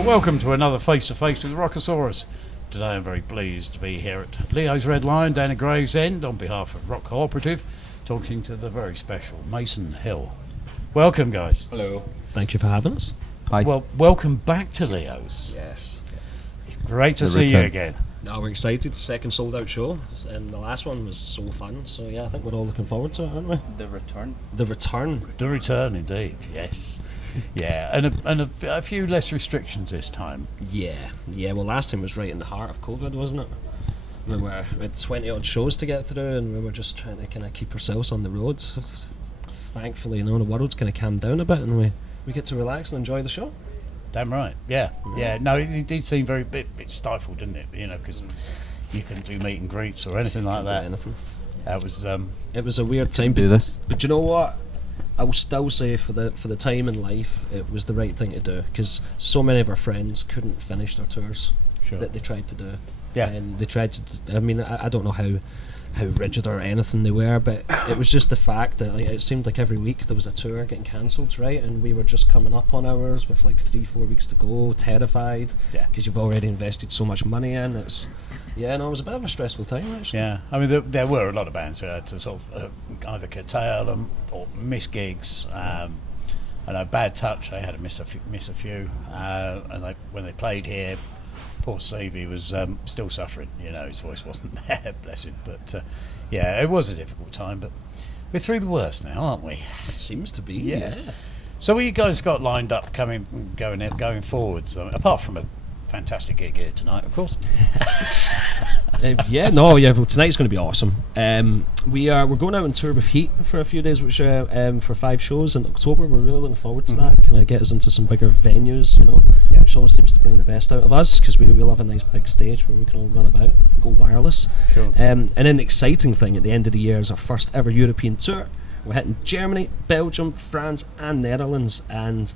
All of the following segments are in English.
Well, welcome to another Face2Face with Rockosaurus. Today I'm very pleased to be here at Leo's Red Lion down at Gravesend on behalf of Rock Cooperative, talking to the very special Mason Hill. Welcome, guys. Hello. Thank you for having us. Hi. Well, welcome back to Leo's. Yes. It's great to see you again. We're excited. Second sold out show, and the last one was so fun. So yeah, I think we're all looking forward to it, aren't we? The return. The return. The return, indeed. Yes. Yeah, and a few less restrictions this time. Yeah. Well, last time was right in the heart of COVID, wasn't it? We had 20 odd shows to get through, and we were just trying to kind of keep ourselves on the roads. Thankfully, the world's kind of calmed down a bit, and we get to relax and enjoy the show. Damn right. Yeah. No, it did seem very bit stifled, didn't it? Because you couldn't do meet and greets or anything like that. Anything. That was. It was a weird time. Do this. But you know what? I will still say for the time in life, it was the right thing to do, because so many of our friends couldn't finish their tours that they tried to do. Yeah. And they tried to. I don't know how rigid or anything they were, but it was just the fact that it seemed like every week there was a tour getting cancelled, right? And we were just coming up on ours with 3-4 weeks to go, terrified, because you've already invested so much money in. It was a bit of a stressful time, actually. Yeah, there were a lot of bands who had to sort of either curtail them or miss gigs. I know Bad Touch, they had to miss a few, and when they played here, poor Stevie was still suffering. His voice wasn't there, bless him. But it was a difficult time. But we're through the worst now, aren't we? It seems to be. Yeah. So what you guys got lined up going forwards? Apart from a fantastic gig here tonight, of course. Well, tonight's going to be awesome. We're going out on tour with Heat for a few days, which for 5 shows in October. We're really looking forward to that. Can I get us into some bigger venues? Which always seems to bring the best out of us, because we love a nice big stage where we can all run about, and go wireless. Sure. And then an exciting thing at the end of the year is our first ever European tour. We're hitting Germany, Belgium, France, and Netherlands. And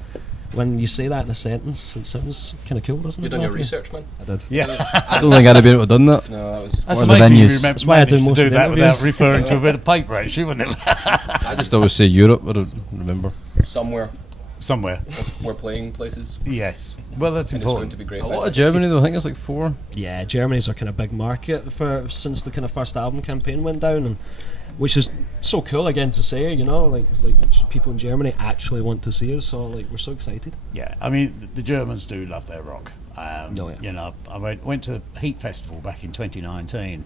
when you say that in a sentence, it sounds kind of cool, doesn't it? You done your research, man? I did. Yeah. I don't think I'd have been able to done that. No, that was. That's One of the amazing you venues. remember That's why I do managed most to of do the that without interviews. referring to a bit of paper, actually, wouldn't it? I just always say Europe. I don't remember. Somewhere. We're playing places. Yes. Well, that's And it's going important. to be great. A lot of Germany though. I think it's 4. Yeah, Germany's our kind of big market since the kind of first album campaign went down, and which is so cool again to say, like people in Germany actually want to see us, so we're so excited. Yeah, the Germans do love their rock. I went to Heat Festival back in 2019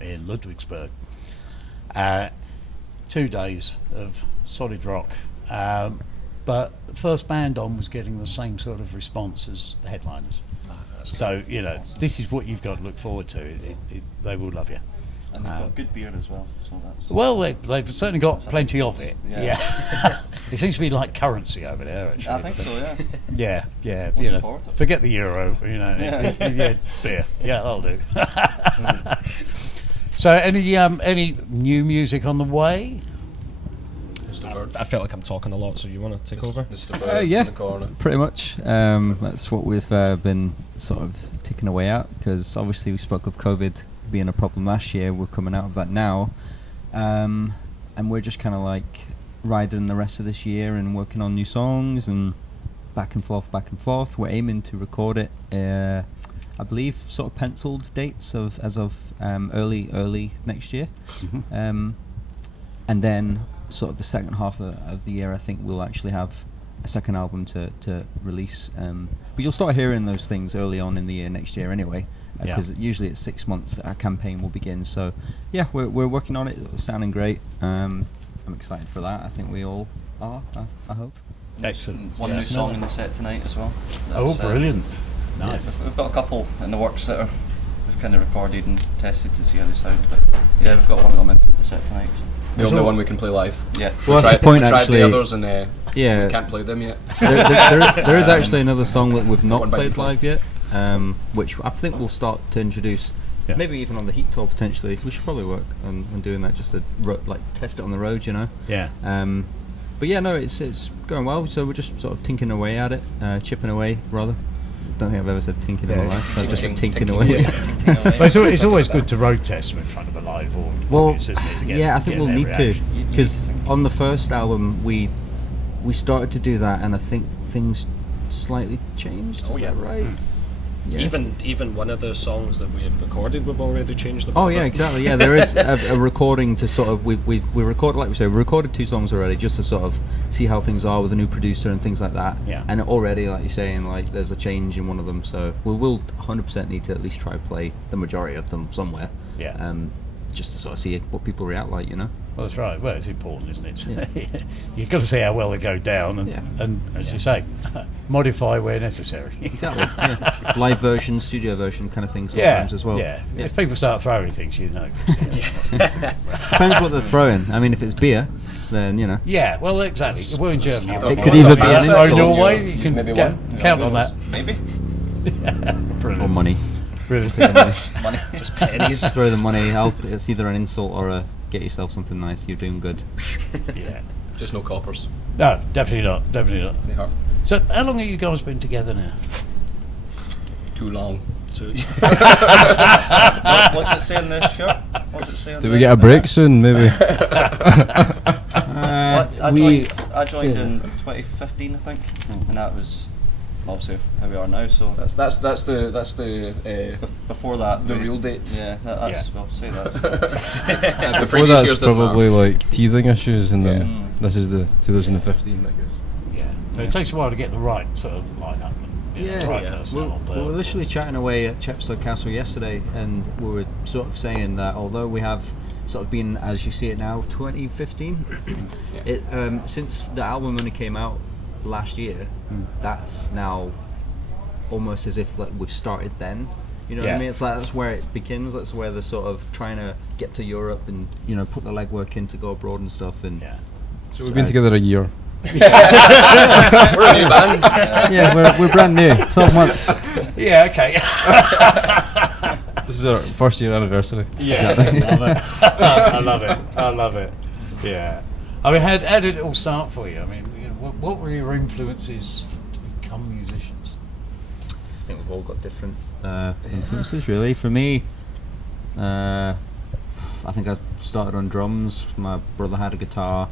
in Ludwigsburg. 2 days of solid rock, but the first band on was getting the same sort of response as the headliners. So this is what you've got to look forward to. They will love you. And they've got good beer as well, so that's... Well, they've certainly got plenty of it. Yeah. It seems to be like currency over there, actually. I think so, yeah. Yeah. Looking forward to it. Forget the euro, yeah, beer. Yeah, that'll do. So, any new music on the way? I felt like I'm talking a lot, so you want to take over? Mr. Bird Yeah, in the corner. pretty much. That's what we've been sort of ticking away at, because obviously we spoke of COVID being a problem last year. We're coming out of that now, and we're just kind of riding the rest of this year and working on new songs and back and forth. We're aiming to record it, I believe, sort of penciled dates as of early next year. And then sort of the second half of the year, I think we'll actually have a second album to release. But you'll start hearing those things early on in the year next year anyway, because usually it's 6 months that our campaign will begin. So yeah, we're working on it. It's sounding great. I'm excited for that. I think we all are, I hope. Excellent. One new song in the set tonight as well. Oh, brilliant. Yeah, Nice. we've got a couple in the works that we've kind of recorded and tested to see how they sound, but yeah, we've got one of them into the set tonight. The only one we can play live. Yeah. Well, that's the point, we tried actually. the others and Yeah. can't play them yet. there is actually another song that we've not One by played default. live yet, which I think we'll start to introduce. Yeah. Maybe even on the Heat tour potentially. We should probably work on doing that, just to test it on the road, Yeah. But yeah, no, it's going well. So we're just sort of tinkering away at it, chipping away rather. Don't think I've ever said tinking in my life. I've just said tinking away. But it's always good to road test them in front of a live audience, isn't it? to get- Yeah, I think get we'll their need to, reaction. because on the first album we started to do that, and I think things slightly changed. Oh, Is yeah. that right? Yeah. Even one of the songs that we had recorded, we've already changed the. Oh yeah, exactly. Yeah, there is a recording to sort of we recorded, like we say, we recorded 2 songs already just to sort of see how things are with a new producer and things like that. Yeah. And already, like you're saying, like there's a change in one of them, so we will 100% need to at least try play the majority of them somewhere. Yeah. Just to sort of see what people react like, you know. Well, that's right. Well, it's important, isn't it? Yeah. You've got to see how well they go down, and, Yeah. and as you say, modify where necessary. Exactly. Yeah. Live version, studio version, kind of thing sometimes as well. Yeah. If people start throwing things, you know. Depends what they're throwing. I mean, if it's beer, then you know. Yeah. Well, exactly. We're in Germany. It could either be an Or insult. Norway. You can Maybe count one. on that. Maybe. Or money. Brilliant. Money. Just pennies. Throw the money. It's either an insult or a get yourself something nice. You're doing good. Yeah. Just no coppers. No, definitely not. Definitely not. They hurt. So, how long have you guys been together now? Too long. What's it say on the shirt? What's it say on Do the we get a break soon, maybe? I joined in 2015, I think, and that was obviously how we are now. So That's the before that, the real date. Yeah, that's Yeah. I'll say that. The Before previous that's years didn't probably matter. like teething issues, and Yeah. then this is the 2015, I guess. Yeah. So it takes a while to get the right sort of line up and the right person we on board. were literally chatting away at Chepstow Castle yesterday, and we were sort of saying that although we have sort of been, as you see it now, 2015, it since the album only came out last year, that's now almost as if like we've started then. You know what I Yeah. mean? It's like that's where it begins. That's where they're sort of trying to get to Europe and put the legwork in to go abroad and stuff. And Yeah. So we've been together a year. We're a new band. yeah, we're brand new, 12 months. Yeah, okay. This is our first year anniversary. Yeah, I love it. I love it. I love it. Yeah. I mean, how did it all start for you? I mean, what were your influences to become musicians? I think we've all got different influences, really. For me, I think I started on drums. My brother had a guitar.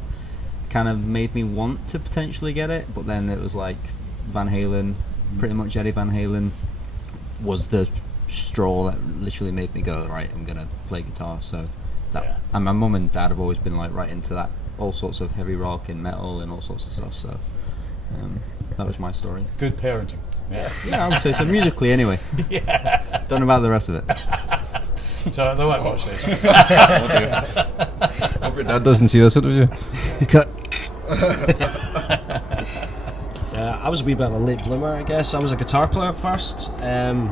Kind of made me want to potentially get it, but then it was like Van Halen, pretty much Eddie Van Halen was the straw that literally made me go, right, I'm gonna play guitar. So that, Yeah. and my mum and dad have always been like right into that, all sorts of heavy rock and metal and all sorts of stuff. So that was my story. Good parenting. Yeah. Yeah, I would say so. Musically, anyway. Yeah. Don't know about the rest of it. So they won't watch this. Hope your dad doesn't see this interview. Cut. I was a wee bit of a late bloomer, I guess. I was a guitar player at first, and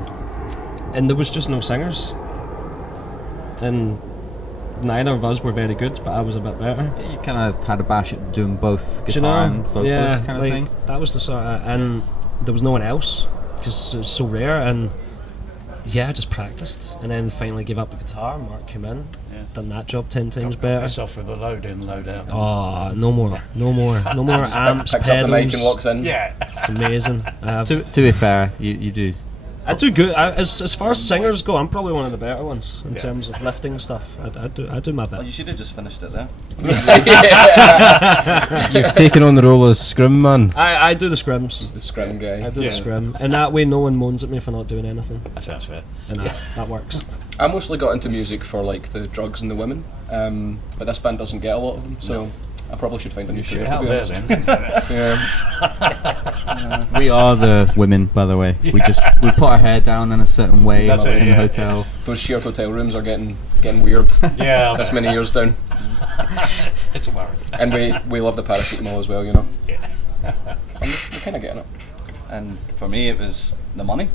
there was just no singers. And neither of us were very good, but I was a bit better. You kind of had a bash at doing both Do guitar and vocalist kind of like, thing. That was the sort of, and there was no one else because it's so rare. And yeah, I just practiced, and then finally gave up the guitar. Mark came in, Yeah. done that job 10 times better. Piss off with the load in, load out. Oh, no more amps, Picks up the mic and pedals. walks in. Yeah. It's amazing. To be fair, you do. I do good. As far as singers go, I'm probably one of the better ones in Yeah. terms of lifting stuff. I do my Well, bit. you should have just finished it there. You've taken on the role as scrim man. I do the scrims. He's the scrim guy. I do Yeah. the scrim, and that way no one moans at me for not doing anything, That sounds fair. and that works. I mostly got into music for like the drugs and the women, but this band doesn't get a lot of them, so I probably should find a new Shit career. To out be there honest. then. Yeah. We are the women, by the way. We put our hair down in a certain way That's in it, the yeah. hotel. Those shared hotel rooms are getting weird. Yeah. This many years down, It's a worry. and we love the paracetamol as well, you know. Yeah. And we're kind of getting it. And for me, it was the money.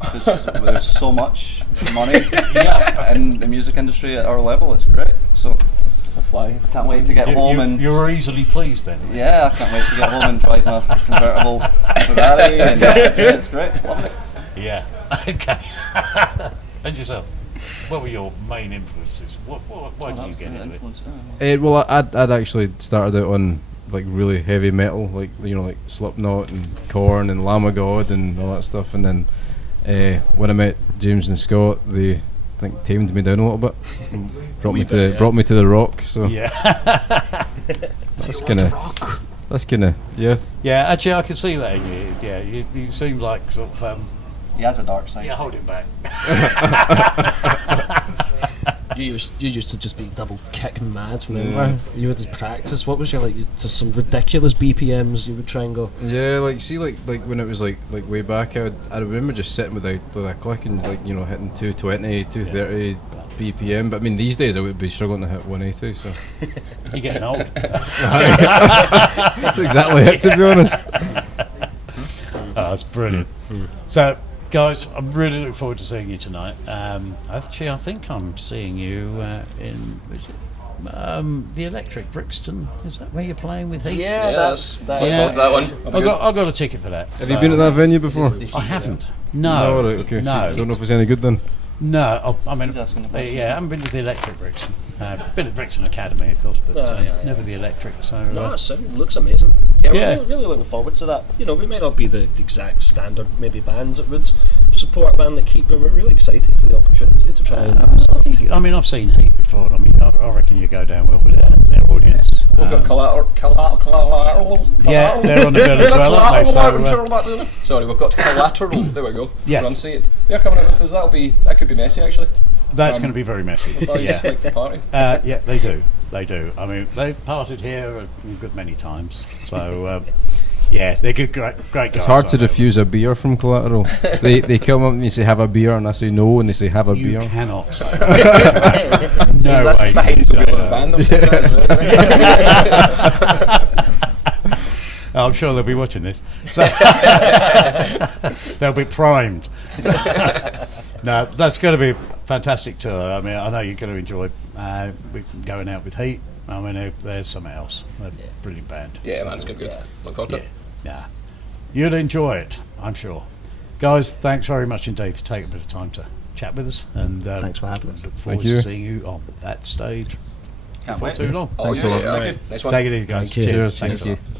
Because there's so much money in the music industry at our level. It's great. So It's a fly. I can't wait to get home and you were easily pleased then. yeah, I can't wait to get home and drive my convertible Ferrari. And yeah, it's great. Love it. Yeah. Okay. And yourself, what were your main influences? Why did you get into it? influence. Well, I'd actually started out on like really heavy metal, like like Slipknot and Korn and Lamb of God and all that stuff. And then when I met James and Scott, they think tamed me down a little bit, brought me to the rock. So Yeah. that's kind of That's kind of yeah. Yeah, actually, I can see that in you. Yeah, you seem like sort of. He has a dark side. Yeah, hold it back. You used to just be double kick mad, remember? You would practice. What was your to some ridiculous BPMs you would try and go? Yeah, like see, like when it was like way back, I remember just sitting with a click and hitting 220, 230 BPM. But I mean, these days I would be struggling to hit 180. So You're getting old. that's exactly it, to be honest. Oh, that's brilliant. So, guys, I'm really looking forward to seeing you tonight. Actually, I think I'm seeing you in the Electric Brixton. Is that where you're playing with Heat? that's That one. I got a ticket for that. Have you been at that venue before? I haven't. No. Right, okay. No. So don't know if it's any good then. No, I mean, He's asking about I haven't been to the Electric Brixton. Been to the Brixton Academy, of course, but never the Electric. So No, it looks amazing. Yeah, Yeah. we're really looking forward to that. You know, we may not be the exact standard maybe bands that would support a band like Heat, but we're really excited for the opportunity to try and. I mean, I've seen Heat before. And I mean, I reckon you go down well with their audience. We've got collateral. Yeah, they're on the bill as well, aren't they? So, Sorry, we've got collateral. There we go. Yes. Pronunciate. They're coming out with us. That could be messy actually. that's going to be very messy. The boys Yeah. like the party. Yeah, they do. They do. I mean, they've parted here a good many times. So, yeah, they're good, great guys. It's hard to aren't they? refuse a beer from Collateral. they come up and they say have a beer, and I say no, and they say have a You beer. cannot say that. No That's way. you behind can the say wheel of the that. van. I'm sure they'll be watching this. So they'll be primed. No, that's going to be a fantastic tour. I mean, I know you're going to enjoy going out with Heat. I mean, there's something else. They're a brilliant band. Yeah, man, it's good. Look forward to it. Yeah. You'll enjoy it, I'm sure. Guys, thanks very much indeed for taking a bit of time to chat with us. And Thanks for having us. Look forward Thank you. to seeing you on that stage Can't before wait. too long. Oh, Thanks a lot. Okay. Nice one. Take it easy, guys. Thank you. Cheers. Cheers. Thanks a Thank lot. you.